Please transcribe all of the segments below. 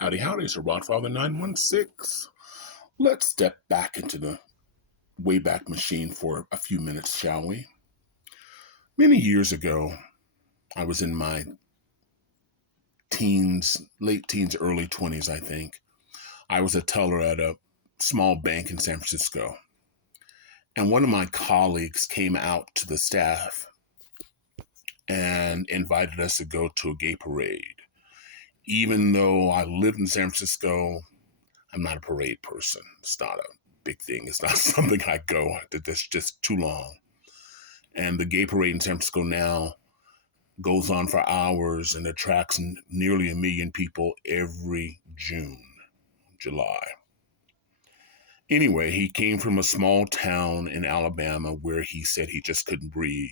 Howdy, howdy, it's Rodfather 916. Let's step back into the Wayback Machine for a few minutes, shall we? Many years ago, I was in my teens, late teens, early 20s, I think. I was a teller at a small bank in San Francisco. And one of my colleagues came out to the staff and invited us to go to a gay parade. Even though I lived in San Francisco, I'm not a parade person. It's not a big thing. It's not something I go. That's just too long. And the gay parade in San Francisco now goes on for hours and attracts nearly 1 million people every July. Anyway, he came from a small town in Alabama where he said he just couldn't breathe.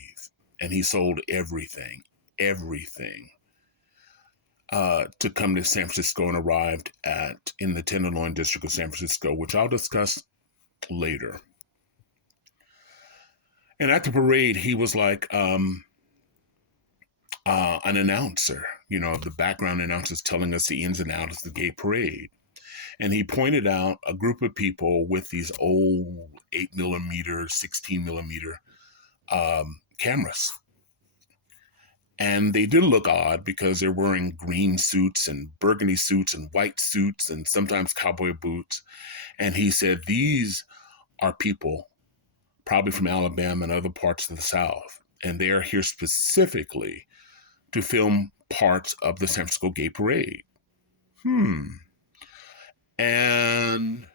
And he sold everything, to come to San Francisco, and arrived in the Tenderloin district of San Francisco, which I'll discuss later. And at the parade, he was like an announcer, the background announcers telling us the ins and outs of the gay parade. And he pointed out a group of people with these old 8mm, 16mm cameras. And they did look odd because they're wearing green suits and burgundy suits and white suits and sometimes cowboy boots. And he said, these are people probably from Alabama and other parts of the South. And they are here specifically to film parts of the San Francisco Gay Parade. And,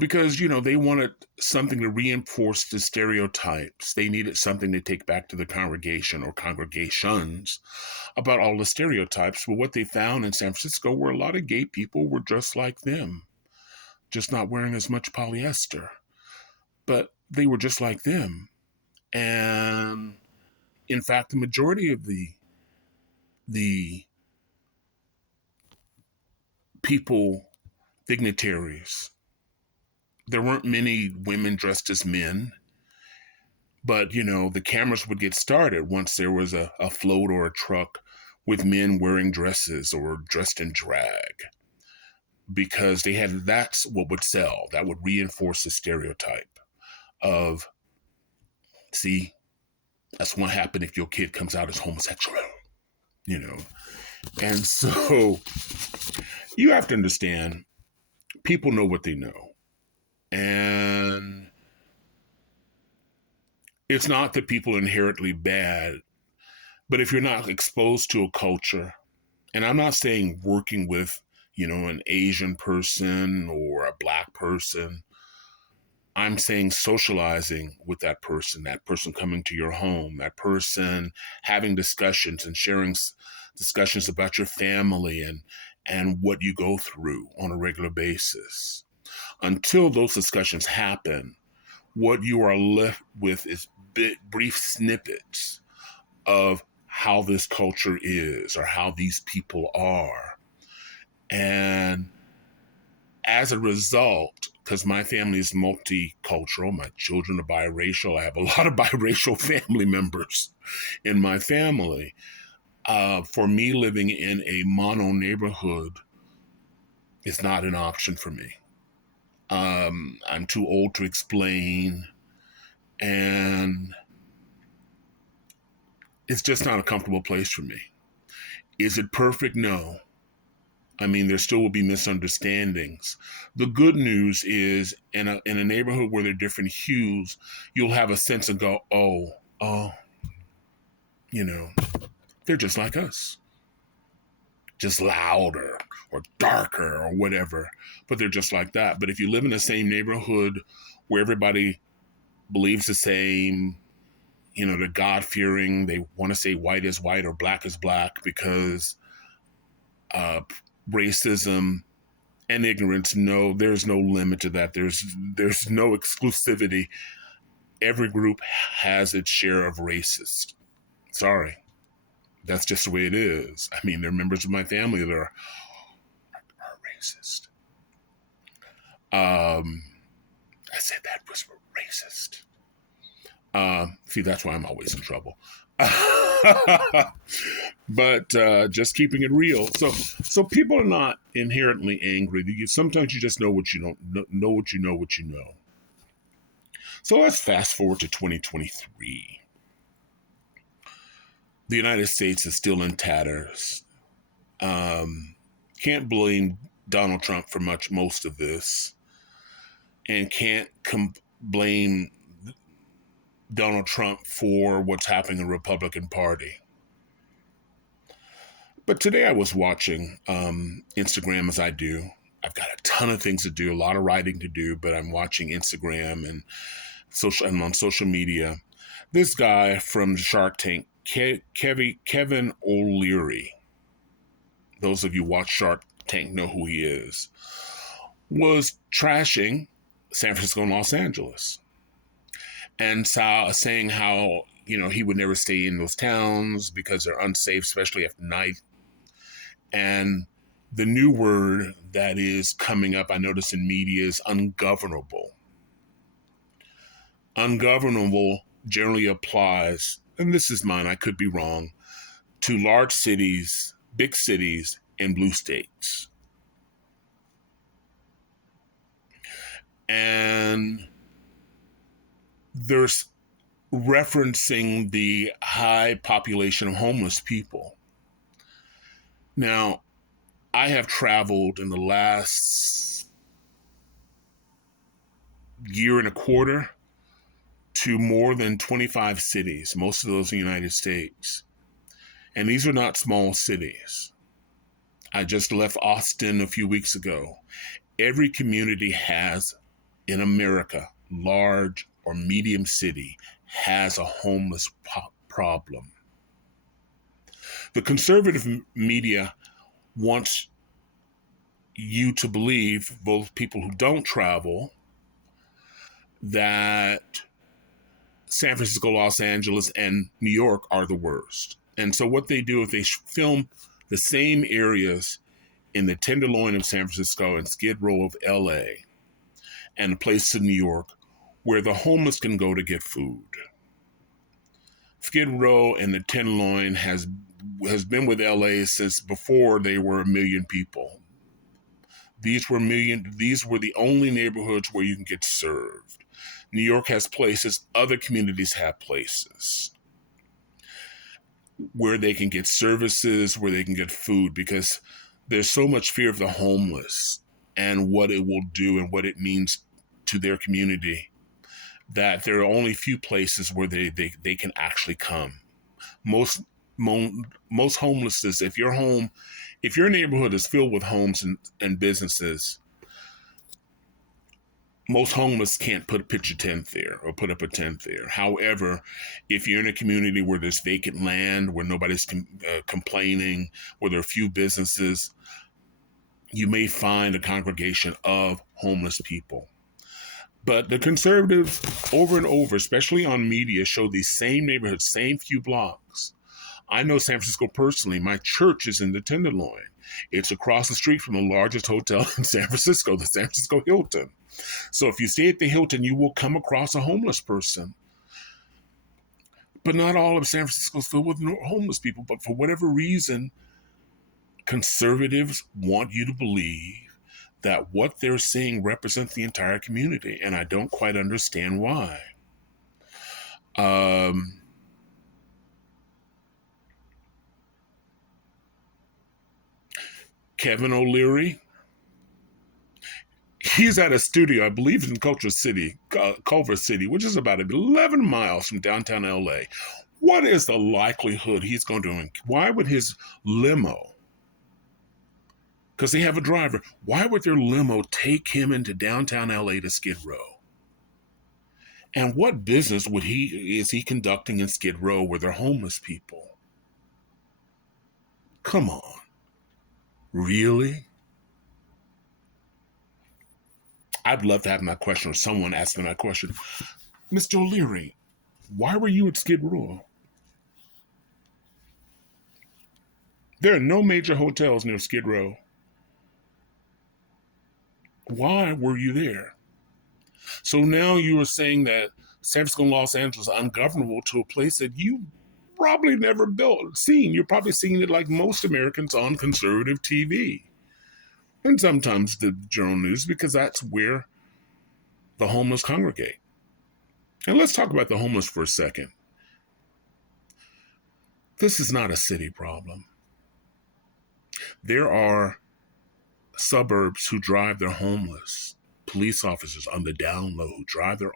because, they wanted something to reinforce the stereotypes. They needed something to take back to the congregation or congregations about all the stereotypes. But what they found in San Francisco were a lot of gay people were just like them, just not wearing as much polyester. But they were just like them. And in fact, the majority of the people, dignitaries, there weren't many women dressed as men, but, the cameras would get started once there was a float or a truck with men wearing dresses or dressed in drag, because that's what would sell. That would reinforce the stereotype of, see, that's what happened if your kid comes out as homosexual, And so you have to understand, people know what they know. And it's not that people are inherently bad, but if you're not exposed to a culture, and I'm not saying working with, an Asian person or a Black person, I'm saying socializing with that person coming to your home, that person having discussions and sharing discussions about your family and what you go through on a regular basis. Until those discussions happen, what you are left with is brief snippets of how this culture is or how these people are. And as a result, because my family is multicultural, my children are biracial, I have a lot of biracial family members in my family. For me, living in a mono neighborhood is not an option for me. I'm too old to explain, and it's just not a comfortable place for me. Is it perfect? No. I mean, there still will be misunderstandings. The good news is in a neighborhood where there are different hues, you'll have a sense of go, they're just like us. Just louder or darker or whatever, but they're just like that. But if you live in the same neighborhood where everybody believes the same, they're God-fearing, they want to say white is white or black is black because racism and ignorance, no, there's no limit to that. There's no exclusivity. Every group has its share of racist. Sorry. That's just the way it is. I mean, there are members of my family that are racist. I said that was racist. See, that's why I'm always in trouble. But just keeping it real. So people are not inherently angry. Sometimes you just know what you don't know what you know what you know. So let's fast forward to 2023. The United States is still in tatters. Can't blame Donald Trump for most of this, and can't blame Donald Trump for what's happening in the Republican Party. But today I was watching Instagram, as I do. I've got a ton of things to do, a lot of writing to do, but I'm watching Instagram and on social media. This guy from Shark Tank, Kevin O'Leary, those of you who watch Shark Tank know who he is, was trashing San Francisco and Los Angeles, and saying how he would never stay in those towns because they're unsafe, especially at night. And the new word that is coming up, I notice in media, is ungovernable. Ungovernable generally applies, and this is mine, I could be wrong, to large cities, big cities, and blue states. And there's referencing the high population of homeless people. Now, I have traveled in the last year and a quarter to more than 25 cities, most of those in the United States. And these are not small cities. I just left Austin a few weeks ago. Every community in America, large or medium city, has a homeless problem. The conservative media wants you to believe, both people who don't travel, that San Francisco, Los Angeles, and New York are the worst. And so what they do is they film the same areas in the Tenderloin of San Francisco and Skid Row of LA and a place in New York where the homeless can go to get food. Skid Row and the Tenderloin has been with LA since before they were 1 million people. These were the only neighborhoods where you can get served. New York has places, other communities have places where they can get services, where they can get food, because there's so much fear of the homeless and what it will do and what it means to their community that there are only few places where they can actually come. Most homelessness, if your neighborhood is filled with homes and businesses, most homeless can't pitch a tent there or put up a tent there. However, if you're in a community where there's vacant land, where nobody's complaining, where there are few businesses, you may find a congregation of homeless people. But the conservatives, over and over, especially on media, show these same neighborhoods, same few blocks. I know San Francisco personally. My church is in the Tenderloin. It's across the street from the largest hotel in San Francisco, the San Francisco Hilton. So if you stay at the Hilton, you will come across a homeless person. But not all of San Francisco is filled with homeless people. But for whatever reason, conservatives want you to believe that what they're saying represents the entire community. And I don't quite understand why. Kevin O'Leary, he's at a studio, I believe, in Culver City, which is about 11 miles from downtown LA. What is the likelihood he's going to, why would his limo, because they have a driver, why would their limo take him into downtown LA to Skid Row? And what business is he conducting in Skid Row where they're homeless people? Come on. Really? I'd love to have my question, or someone asking that question. Mr. O'Leary, why were you at Skid Row? There are no major hotels near Skid Row. Why were you there? So now you are saying that San Francisco and Los Angeles are ungovernable to a place that you probably never seen. You're probably seeing it like most Americans on conservative TV. And sometimes the journal news, because that's where the homeless congregate. And let's talk about the homeless for a second. This is not a city problem. There are suburbs who drive their homeless, police officers on the down low who drive their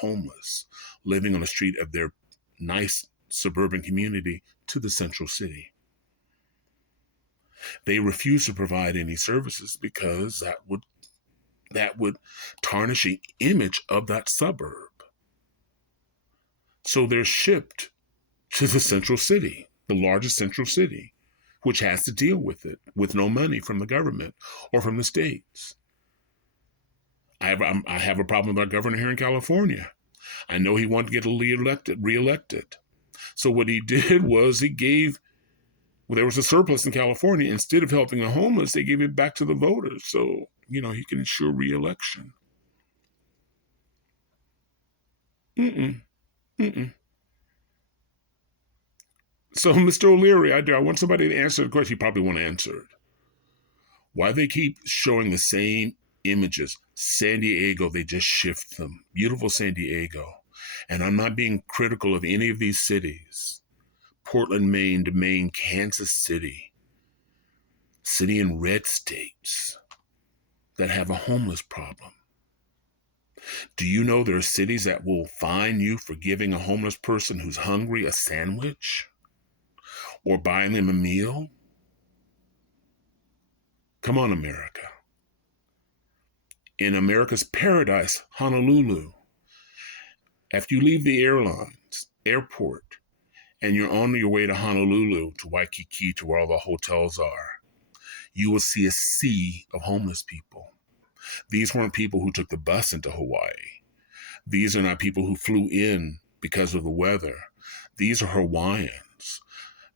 homeless, living on the street of their nice suburban community to the central city. They refuse to provide any services because that would tarnish the image of that suburb. So they're shipped to the central city, the largest central city, which has to deal with it with no money from the government or from the states. I have a problem with our governor here in California. I know he wanted to get reelected. So what he did was there was a surplus in California. Instead of helping the homeless, they gave it back to the voters. So, he can ensure reelection. Mm-mm. Mm-mm. So, Mr. O'Leary, I want somebody to answer the question. You probably want to answer it. Why they keep showing the same images? San Diego, they just shift them. Beautiful San Diego. And I'm not being critical of any of these cities. Portland, Maine to Maine, Kansas City. City in red states that have a homeless problem. Do you know there are cities that will fine you for giving a homeless person who's hungry a sandwich? Or buying them a meal? Come on, America. In America's paradise, Honolulu, after you leave the airport, and you're on your way to Honolulu, to Waikiki, to where all the hotels are, you will see a sea of homeless people. These weren't people who took the bus into Hawaii. These are not people who flew in because of the weather. These are Hawaiians,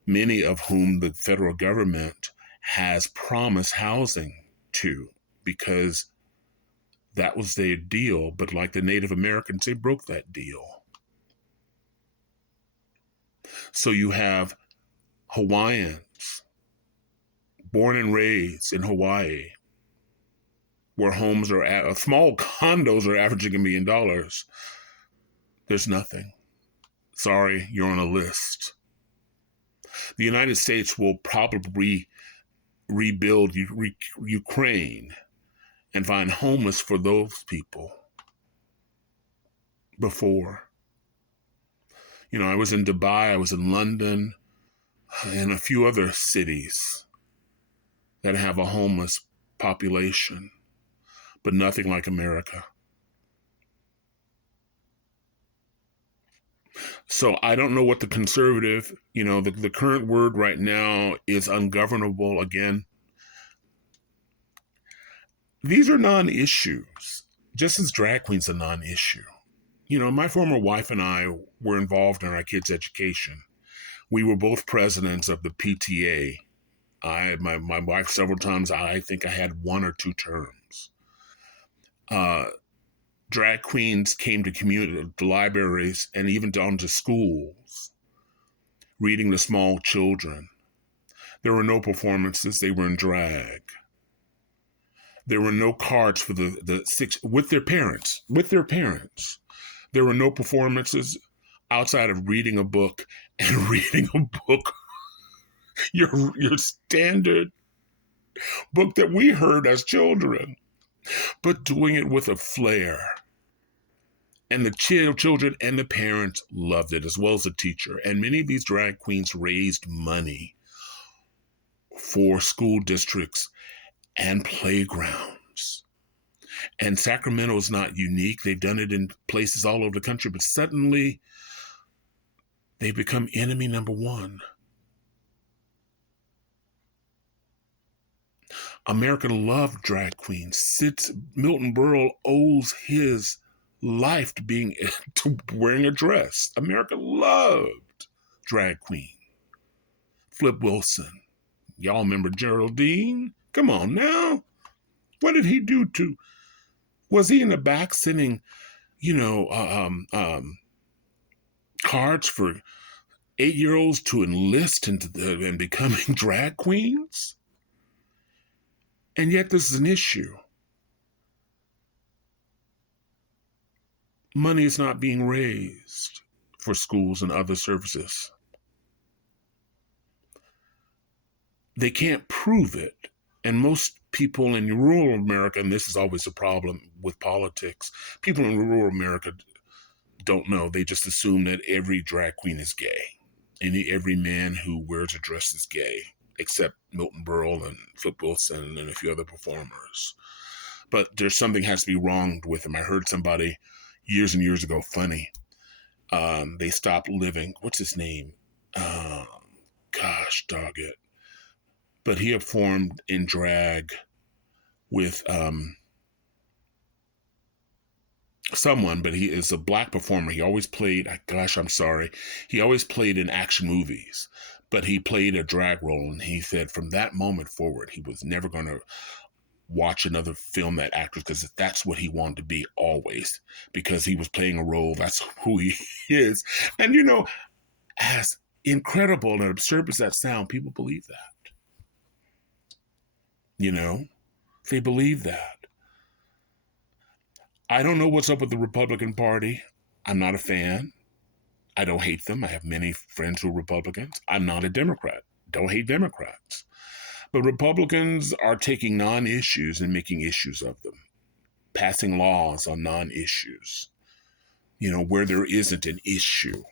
many of whom the federal government has promised housing to because that was their deal. But like the Native Americans, they broke that deal. So you have Hawaiians born and raised in Hawaii, where homes are small condos are averaging $1 million. There's nothing. Sorry, you're on a list. The United States will probably rebuild Ukraine and find homeless for those people before. I was in Dubai, I was in London, and a few other cities that have a homeless population, but nothing like America. So I don't know what the conservative, the current word right now is ungovernable again. These are non-issues, just as drag queen's a non-issue. My former wife and I were involved in our kids' education. We were both presidents of the PTA. My wife several times, I think I had 1 or 2 terms. Drag queens came to libraries and even down to schools, reading to small children. There were no performances. They were in drag. There were no cards for the 6 with their parents. There were no performances outside of reading a book and reading a book, your standard book that we heard as children, but doing it with a flair. And the children and the parents loved it, as well as the teacher. And many of these drag queens raised money for school districts and playgrounds. And Sacramento is not unique. They've done it in places all over the country, but suddenly they become enemy number 1. America loved drag queens. Milton Berle owes his life to wearing a dress. America loved drag queen. Flip Wilson. Y'all remember Geraldine? Come on now. What did he do to... Was he in the back sending, cards for 8-year-olds to enlist and becoming drag queens? And yet this is an issue. Money is not being raised for schools and other services. They can't prove it. And most people in rural America, and this is always a problem with politics, people in rural America don't know. They just assume that every drag queen is gay. And every man who wears a dress is gay, except Milton Berle and Flip Wilson and a few other performers. But there's something has to be wrong with them. I heard somebody years and years ago, funny, they stopped living. What's his name? Gosh, dog it. But he performed in drag with someone, but he is a black performer. He always played, gosh, I'm sorry. He always played in action movies, but he played a drag role. And he said from that moment forward, he was never going to watch another film that actress because that's what he wanted to be always, because he was playing a role. That's who he is. And, you know, as incredible and absurd as that sound, people believe that. You know, they believe that. I don't know what's up with the Republican Party. I'm not a fan. I don't hate them. I have many friends who are Republicans. I'm not a Democrat. Don't hate Democrats. But Republicans are taking non-issues and making issues of them, passing laws on non-issues, you know, where there isn't an issue.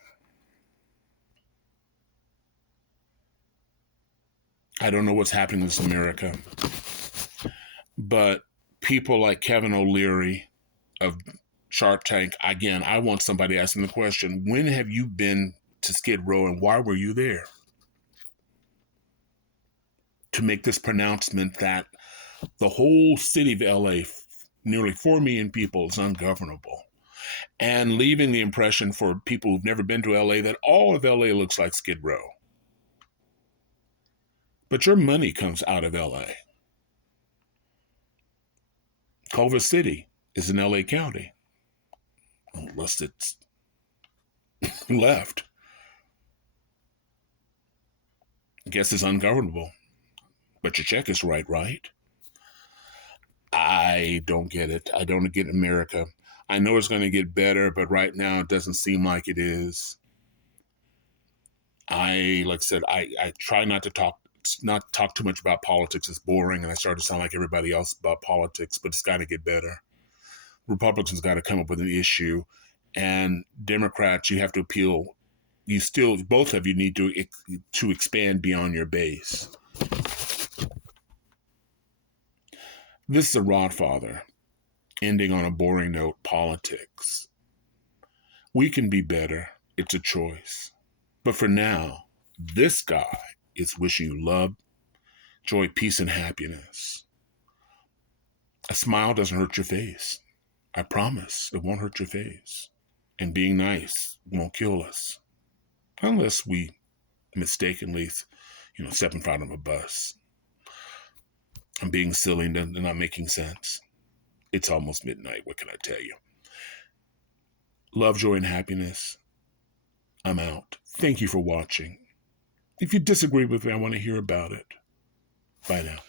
I don't know what's happening with America, but people like Kevin O'Leary of Shark Tank, again, I want somebody asking the question, when have you been to Skid Row and why were you there? To make this pronouncement that the whole city of LA, nearly 4 million people, is ungovernable. And leaving the impression for people who've never been to LA that all of LA looks like Skid Row. But your money comes out of LA. Culver City is in LA County, unless it's left. I guess it's ungovernable. But your check is right? I don't get it. I don't get America. I know it's going to get better, but right now it doesn't seem like it is. Like I said, I try not to talk too much about politics. It's boring, and I start to sound like everybody else about politics, but it's got to get better. Republicans got to come up with an issue, and Democrats, you have to appeal. Both of you need to expand beyond your base. This is a Rodfather, ending on a boring note, politics. We can be better. It's a choice. But for now, this guy is wishing you love, joy, peace, and happiness. A smile doesn't hurt your face. I promise it won't hurt your face. And being nice won't kill us. Unless we mistakenly, step in front of a bus. I'm being silly and not making sense. It's almost midnight. What can I tell you? Love, joy, and happiness. I'm out. Thank you for watching. If you disagree with me, I want to hear about it. Bye now.